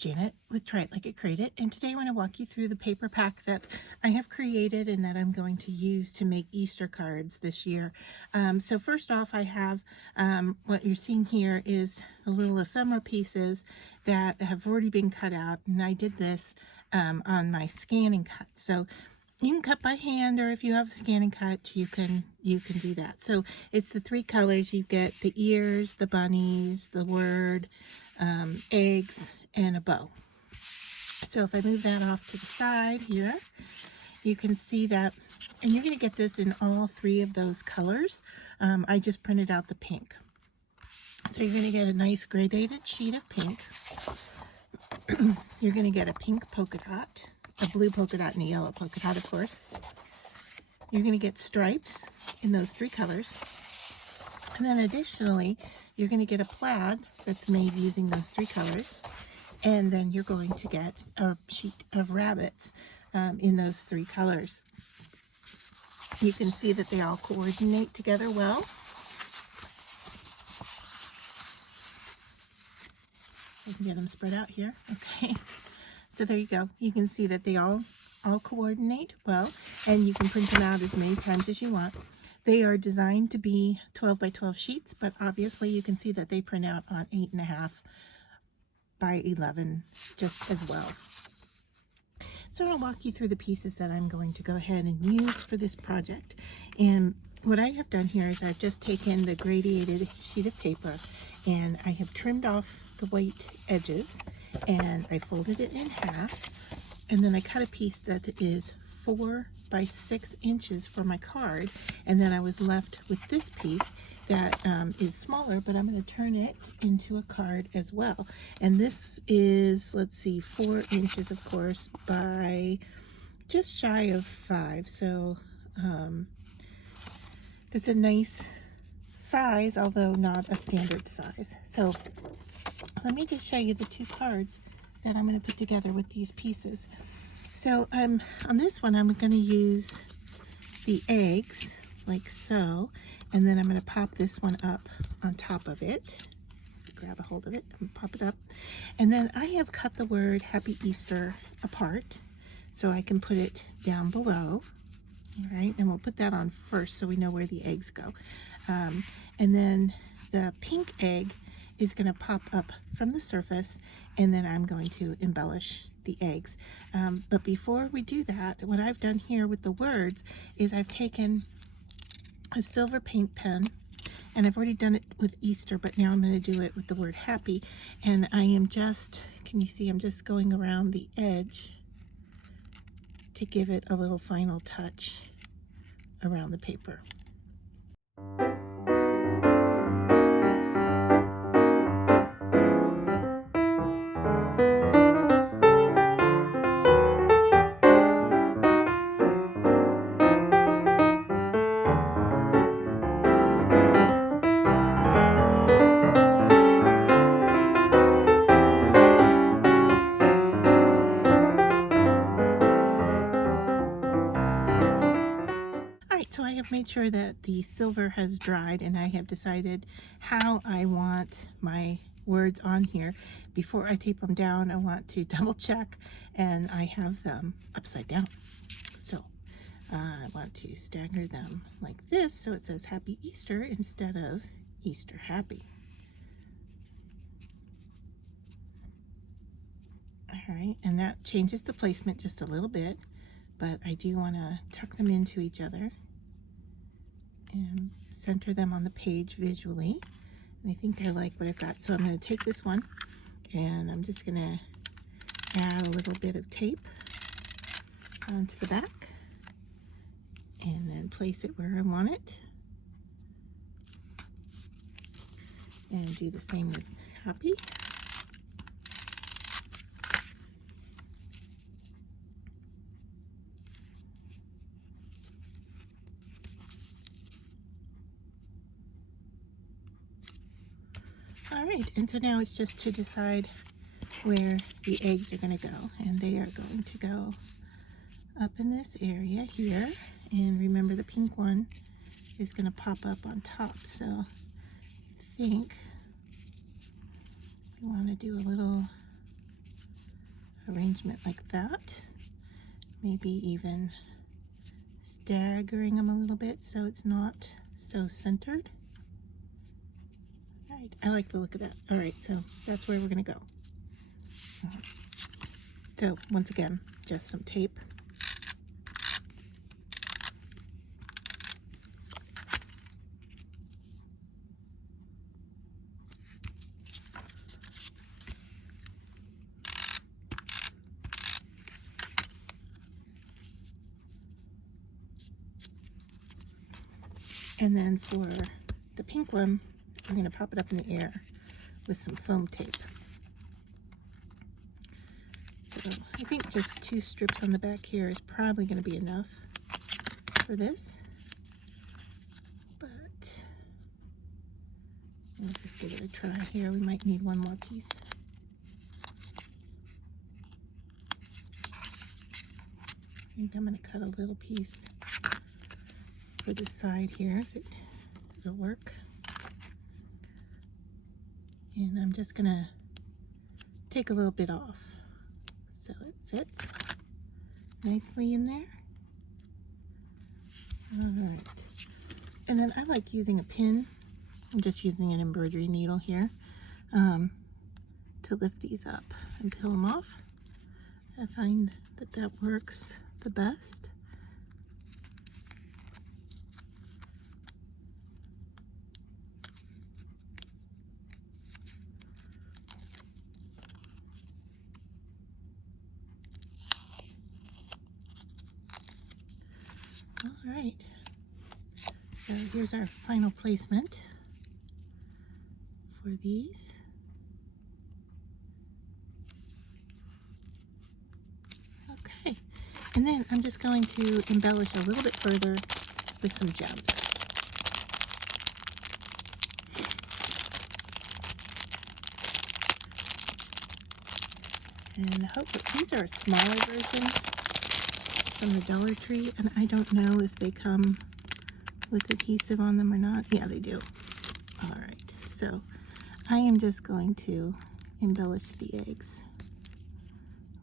Janet with Try It Like It Create It, and today I want to walk you through the paper pack that I have created and that I'm going to use to make Easter cards this year. So first off, I have what you're seeing here is the little ephemera pieces that have already been cut out, and I did this on my scan and cut. So you can cut by hand, or if you have a scan and cut, you can do that. So it's the three colors. You get the ears, the bunnies, the word, eggs, and a bow. So if I move that off to the side here, you can see that, and you're going to get this in all three of those colors. I just printed out the pink. So you're going to get a nice gradated sheet of pink. You're going to get a pink polka dot, a blue polka dot, and a yellow polka dot, of course. You're going to get stripes in those three colors. And then additionally, you're going to get a plaid that's made using those three colors. And then you're going to get a sheet of rabbits in those three colors. You can see that they all coordinate together well. I can get them spread out here. Okay. So there you go. You can see that they all coordinate well, and you can print them out as many times as you want. They are designed to be 12 by 12 sheets, but obviously you can see that they print out on 8.5 by 11 just as well. So I'm going to walk you through the pieces that I'm going to go ahead and use for this project. And what I have done here is I've just taken the gradated sheet of paper and I have trimmed off the white edges, and I folded it in half, and then I cut a piece that is 4 by 6 inches for my card, and then I was left with this piece that is smaller, but I'm going to turn it into a card as well. And this is, let's see, 4 inches, of course, by just shy of 5. So it's a nice size, although not a standard size. So let me just show you the two cards that I'm going to put together with these pieces. So on this one, I'm going to use the eggs like so. And then I'm going to pop this one up on top of it. Grab a hold of it and pop it up. And then I have cut the word Happy Easter apart so I can put it down below. All right, and we'll put that on first so we know where the eggs go. And then the pink egg is going to pop up from the surface, and then I'm going to embellish the eggs. But before we do that, what I've done here with the words is I've taken a silver paint pen, and I've already done it with Easter, but now I'm going to do it with the word happy, and I am just, can you see, I'm just going around the edge to give it a little final touch around the paper. So I have made sure that the silver has dried, and I have decided how I want my words on here. Before I tape them down, I want to double check, and I have them upside down. So I want to stagger them like this so it says Happy Easter instead of Easter Happy. All right, and that changes the placement just a little bit, but I do want to tuck them into each other and center them on the page visually. And I think I like what I've got. So I'm going to take this one and I'm just going to add a little bit of tape onto the back and then place it where I want it. And do the same with happy. All right, and so now it's just to decide where the eggs are going to go, and they are going to go up in this area here, and remember the pink one is going to pop up on top, so I think we want to do a little arrangement like that. Maybe even staggering them a little bit so it's not so centered. All right, I like the look of that. All right, so that's where we're gonna go. So once again, just some tape. And then for the pink one, we're going to pop it up in the air with some foam tape. So I think just 2 strips on the back here is probably going to be enough for this. But let's just give it a try here. We might need one more piece. I think I'm going to cut a little piece for the side here, if it'll work. And I'm just gonna take a little bit off so it fits nicely in there. All right, and then I like using a pin. I'm just using an embroidery needle here to lift these up and peel them off. I find that that works the best. All right, so here's our final placement for these. Okay, and then I'm just going to embellish a little bit further with some gems. And hopefully, these are a smaller version from the Dollar Tree, and I don't know if they come with adhesive on them or not. Yeah, they do. All right, so I am just going to embellish the eggs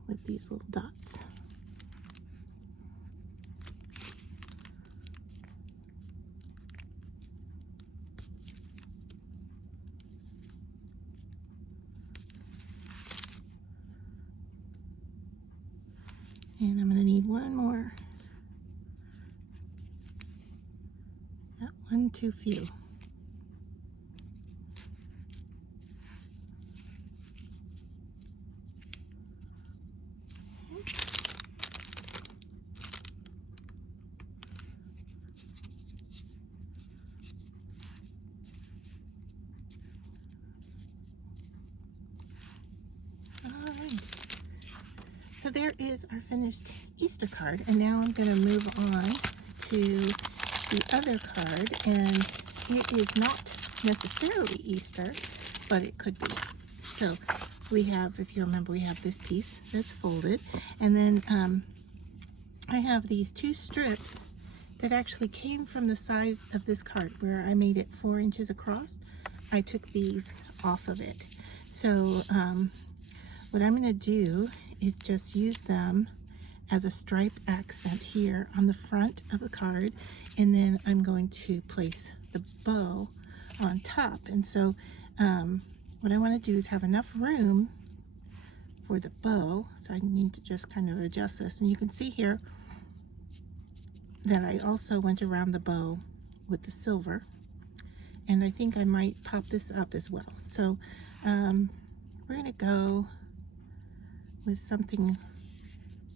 with these little dots. And I'm going to need one more. That one too few. So there is our finished Easter card, and now I'm going to move on to the other card, and it is not necessarily Easter, but it could be. So we have, if you remember, we have this piece that's folded, and then I have these 2 strips that actually came from the side of this card where I made it 4 inches across. I took these off of it. So what I'm going to do is just use them as a stripe accent here on the front of the card, and then I'm going to place the bow on top. And so what I want to do is have enough room for the bow, so I need to just kind of adjust this, and you can see here that I also went around the bow with the silver, and I think I might pop this up as well. So we're going to go with something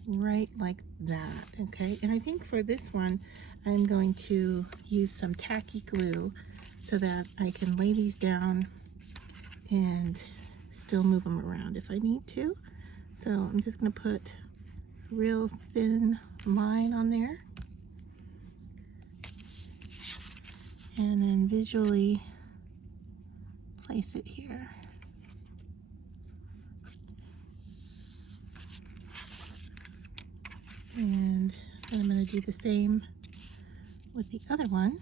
right like that, okay? And I think for this one, I'm going to use some tacky glue so that I can lay these down and still move them around if I need to. So I'm just going to put a real thin line on there, and then visually place it here. And I'm going to do the same with the other one.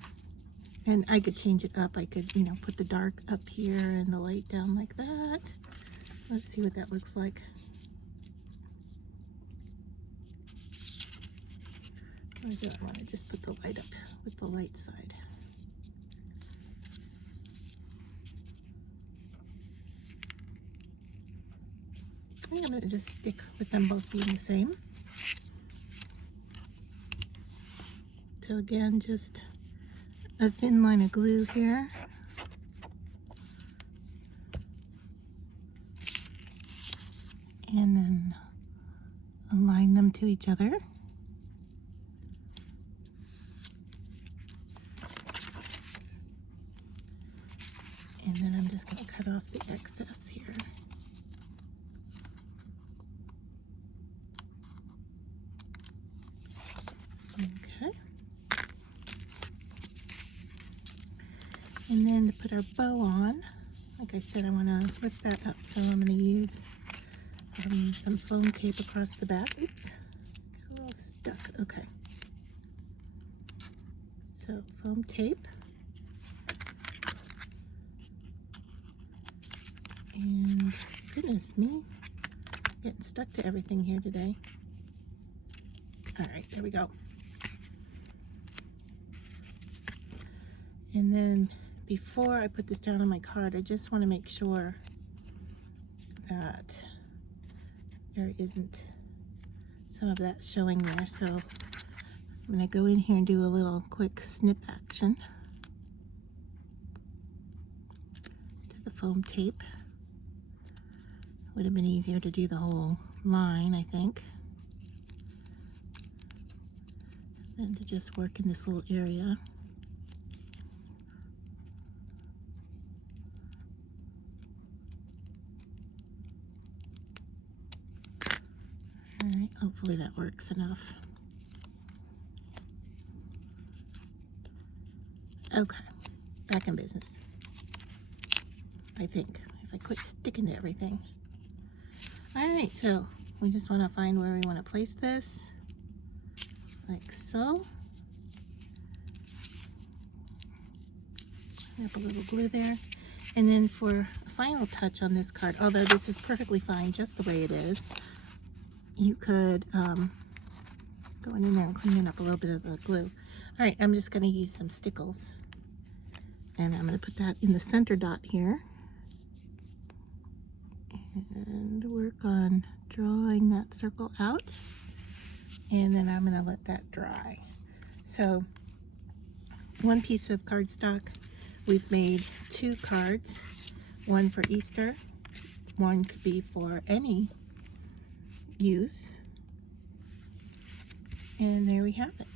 And I could change it up. I could, you know, put the dark up here and the light down like that. Let's see what that looks like. What do I want to just put the light up with the light side. I think I'm going to just stick with them both being the same. So again, just a thin line of glue here. And then align them to each other. And then I'm just going to cut off the excess here. Okay. And then to put our bow on, like I said, I want to lift that up, so I'm going to use some foam tape across the back. Oops, got a little stuck. Okay. So foam tape. And goodness me, getting stuck to everything here today. All right, there we go. And then before I put this down on my card, I just want to make sure that there isn't some of that showing there. So I'm going to go in here and do a little quick snip action to the foam tape. Would have been easier to do the whole line, I think, than to just work in this little area. All right, hopefully that works enough. Okay, back in business, I think, if I quit sticking to everything. All right, so we just want to find where we want to place this, like so. Have a little glue there. And then for a final touch on this card, although this is perfectly fine just the way it is, you could go in there and clean up a little bit of the glue. All right, I'm just going to use some stickles. And I'm going to put that in the center dot here. And work on drawing that circle out. And then I'm going to let that dry. So one piece of cardstock, we've made 2 cards. One for Easter. One could be for any use. And there we have it.